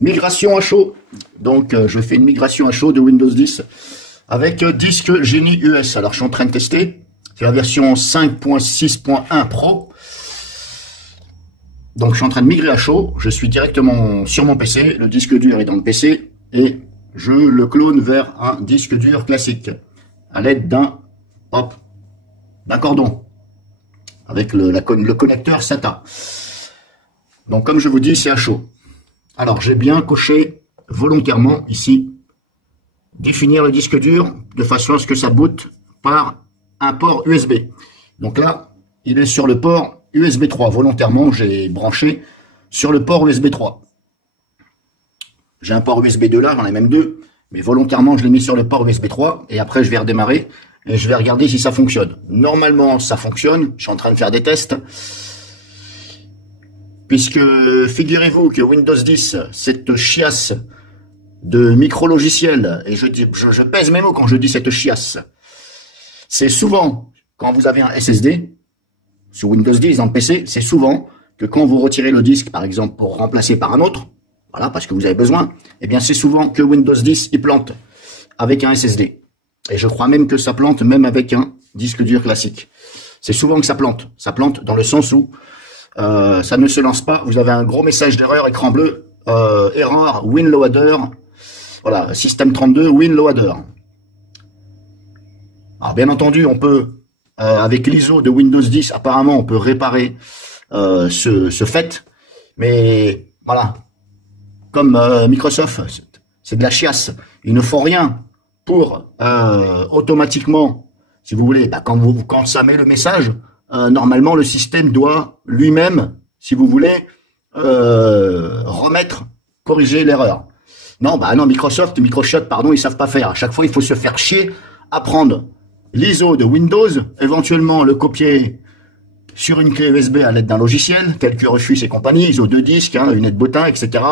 Migration à chaud. Donc, je fais une migration à chaud de Windows 10 avec disque Genie US. Alors, je suis en train de tester. C'est la version 5.6.1 Pro. Donc, je suis en train de migrer à chaud. Je suis directement sur mon PC. Le disque dur est dans le PC. Et je le clone vers un disque dur classique. À l'aide d'un cordon. Avec le connecteur SATA. Donc, comme je vous dis, c'est à chaud. Alors, j'ai bien coché volontairement ici, définir le disque dur de façon à ce que ça boot par un port USB. Donc là, il est sur le port USB 3. Volontairement, j'ai branché sur le port USB 3. J'ai un port USB 2 là, j'en ai même deux, mais volontairement, je l'ai mis sur le port USB 3 et après, je vais redémarrer et je vais regarder si ça fonctionne. Normalement, ça fonctionne. Je suis en train de faire des tests. Puisque figurez-vous que Windows 10, cette chiasse de micro-logiciels, et je pèse mes mots quand je dis cette chiasse, c'est souvent, quand vous avez un SSD, sur Windows 10 dans le PC, c'est souvent que quand vous retirez le disque, par exemple, pour remplacer par un autre, voilà, parce que vous avez besoin, eh bien c'est souvent que Windows 10, il plante avec un SSD. Et je crois même que ça plante même avec un disque dur classique. C'est souvent que ça plante. Ça plante dans le sens où ça ne se lance pas. Vous avez un gros message d'erreur, écran bleu, erreur, WinLoader, voilà, système 32, WinLoader. Alors bien entendu, on peut, avec l'ISO de Windows 10, apparemment, on peut réparer ce fait. Mais voilà, comme Microsoft, c'est de la chiasse. Il ne faut rien pour automatiquement, si vous voulez, quand ça met le message, normalement, le système doit lui-même, si vous voulez, corriger l'erreur. Non, Microsoft, pardon, ils savent pas faire. À chaque fois, il faut se faire chier à prendre l'ISO de Windows, éventuellement le copier sur une clé USB à l'aide d'un logiciel, tel que Rufus et compagnie, ISO 2 disques, lunettes Botin, etc.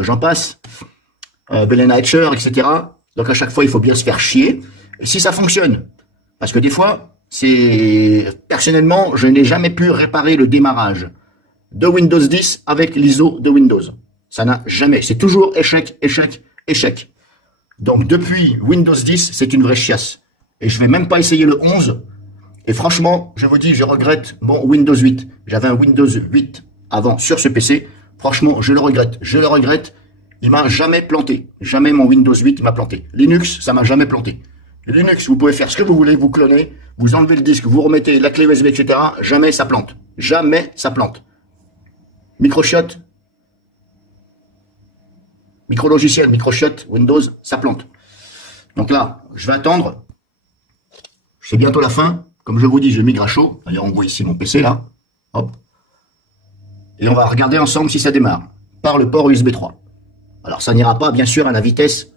J'en passe, Belen Etcher, etc. Donc à chaque fois, il faut bien se faire chier. Et si ça fonctionne, parce que des fois, personnellement, je n'ai jamais pu réparer le démarrage de Windows 10 avec l'ISO de Windows. Ça n'a jamais. C'est toujours échec, échec, échec. Donc, depuis Windows 10, c'est une vraie chiasse. Et je vais même pas essayer le 11. Et franchement, je vous dis, je regrette mon Windows 8. J'avais un Windows 8 avant sur ce PC. Franchement, je le regrette. Je le regrette. Il m'a jamais planté. Jamais mon Windows 8 m'a planté. Linux, ça m'a jamais planté. Linux, vous pouvez faire ce que vous voulez, vous clonez, vous enlevez le disque, vous remettez la clé USB, etc. Jamais ça plante. Jamais ça plante. Microshot, micro-logiciel, microshot, Windows, ça plante. Donc là, je vais attendre. C'est bientôt la fin. Comme je vous dis, je migre à chaud. D'ailleurs, on voit ici mon PC là. Hop. Et on va regarder ensemble si ça démarre. Par le port USB 3. Alors, ça n'ira pas, bien sûr, à la vitesse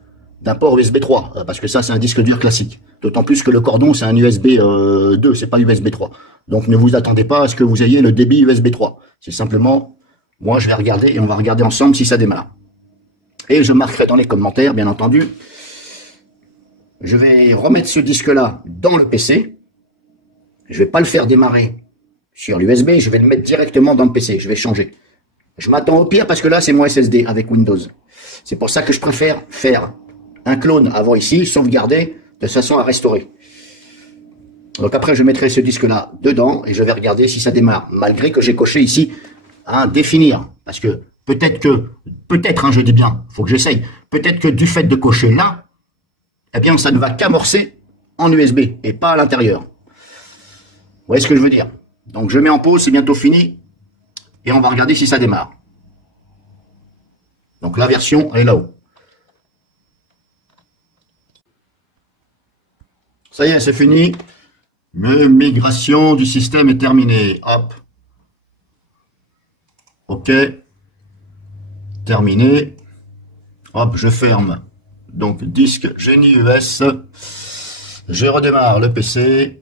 d'un port USB 3, parce que ça, c'est un disque dur classique. D'autant plus que le cordon, c'est un USB 2, c'est pas USB 3. Donc, ne vous attendez pas à ce que vous ayez le débit USB 3. C'est simplement, moi, je vais regarder et on va regarder ensemble si ça démarre. Et je marquerai dans les commentaires, bien entendu. Je vais remettre ce disque-là dans le PC. Je vais pas le faire démarrer sur l'USB, je vais le mettre directement dans le PC. Je vais changer. Je m'attends au pire parce que là, c'est mon SSD avec Windows. C'est pour ça que je préfère faire un clone avant ici, sauvegarder, de façon à restaurer. Donc après, je mettrai ce disque-là dedans et je vais regarder si ça démarre. Malgré que j'ai coché ici, définir. Parce que peut-être, je dis bien, faut que j'essaye. Peut-être que du fait de cocher là, eh bien, ça ne va qu'amorcer en USB et pas à l'intérieur. Vous voyez ce que je veux dire? Donc je mets en pause, c'est bientôt fini. Et on va regarder si ça démarre. Donc la version, elle est là-haut. Ça y est, c'est fini. La migration du système est terminée. Hop. OK. Terminé. Hop, je ferme. Donc, disque Genie US. Je redémarre le PC.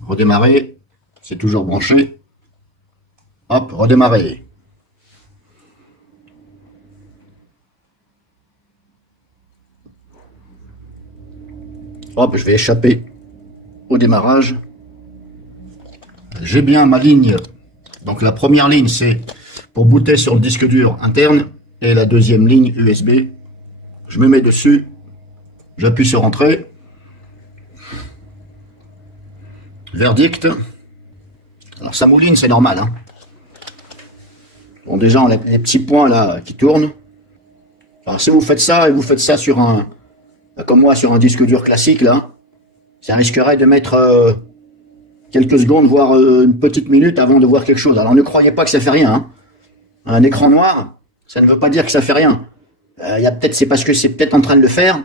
Redémarrer. C'est toujours branché. Hop, redémarrer. Hop, je vais échapper au démarrage. J'ai bien ma ligne. Donc la première ligne, c'est pour booter sur le disque dur interne et la deuxième ligne USB. Je me mets dessus, j'appuie sur Entrée. Verdict. Alors ça mouline, c'est normal. Hein. Bon, déjà, on a les petits points là qui tournent. Alors si vous faites ça, et vous faites ça sur un, comme moi, sur un disque dur classique, là, ça risquerait de mettre quelques secondes, voire une petite minute avant de voir quelque chose. Alors ne croyez pas que ça fait rien. Hein. Un écran noir, ça ne veut pas dire que ça fait rien. C'est parce que c'est peut-être en train de le faire.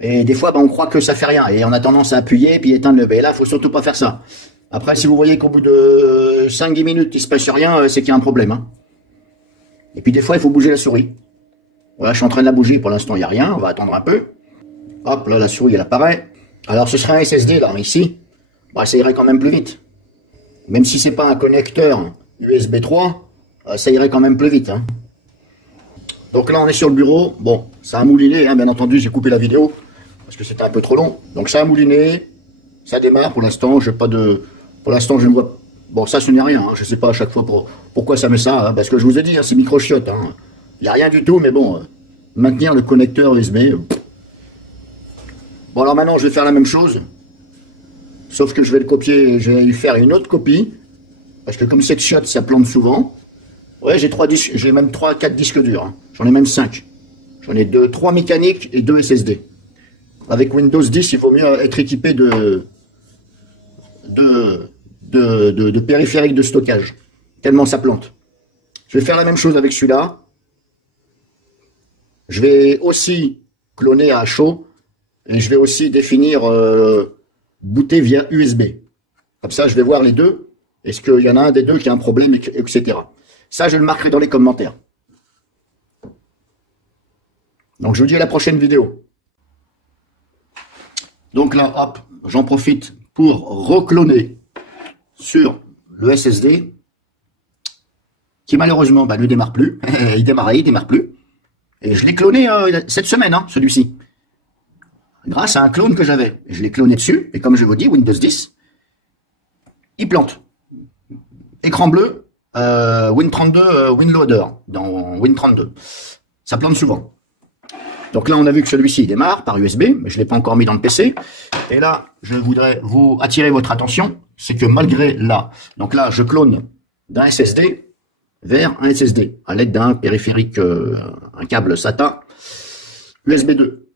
Et des fois, on croit que ça fait rien. Et on a tendance à appuyer, puis éteindre le. Et là, il faut surtout pas faire ça. Après, si vous voyez qu'au bout de 5-10 minutes, il se passe rien, c'est qu'il y a un problème. Hein. Et puis des fois, il faut bouger la souris. Voilà, je suis en train de la bouger. Pour l'instant, il n'y a rien. On va attendre un peu. Hop, là, la souris, elle apparaît. Alors, ce serait un SSD, là, ici. Bah, ça irait quand même plus vite. Même si c'est pas un connecteur USB 3, ça irait quand même plus vite. Hein. Donc là, on est sur le bureau. Bon, ça a mouliné, hein, bien entendu, j'ai coupé la vidéo parce que c'était un peu trop long. Donc ça a mouliné, ça démarre pour l'instant. J'ai pas de, pour l'instant, je ne vois. Bon, ça, ce n'est rien. Hein. Je sais pas à chaque fois pourquoi ça met ça, hein, parce que je vous ai dit, hein, c'est microchiotte. Hein. Il n'y a rien du tout, mais bon, maintenir le connecteur USB. Bon, alors maintenant, je vais faire la même chose, sauf que je vais le copier. Je vais lui faire une autre copie, parce que comme cette chiotte, ça plante souvent. Ouais, j'ai même 4 disques durs. Hein. J'en ai même 5. J'en ai 3 mécaniques et 2 SSD. Avec Windows 10, il vaut mieux être équipé de périphériques de stockage. Tellement ça plante. Je vais faire la même chose avec celui-là. Je vais aussi cloner à chaud. Et je vais aussi définir booter via USB. Comme ça, je vais voir les deux. Est-ce qu'il y en a un des deux qui a un problème, etc. Ça, je le marquerai dans les commentaires. Donc, je vous dis à la prochaine vidéo. Donc là, hop, j'en profite pour recloner sur le SSD qui malheureusement ne démarre plus. Il démarre plus. Et je l'ai cloné cette semaine, hein, celui-ci. Grâce à un clone que j'avais. Je l'ai cloné dessus. Et comme je vous dis, Windows 10, il plante. Écran bleu. Win32 WinLoader dans Win32. Ça plante souvent. Donc là, on a vu que celui-ci démarre par USB, mais je ne l'ai pas encore mis dans le PC. Et là, je voudrais vous attirer votre attention, c'est que malgré là, donc là, je clone d'un SSD vers un SSD à l'aide d'un périphérique, un câble SATA USB 2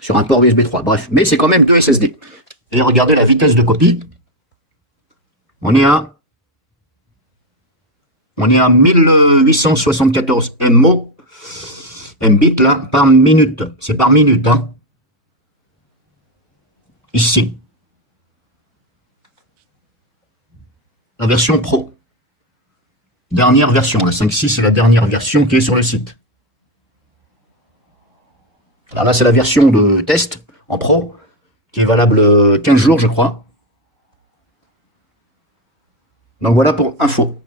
sur un port USB 3. Bref, mais c'est quand même 2 SSD. Et regardez la vitesse de copie. On est à 1874 Mbits là, par minute. C'est par minute. Hein. Ici. La version Pro. Dernière version. La 5.6, c'est la dernière version qui est sur le site. Alors là, c'est la version de test en Pro, qui est valable 15 jours, je crois. Donc voilà pour info.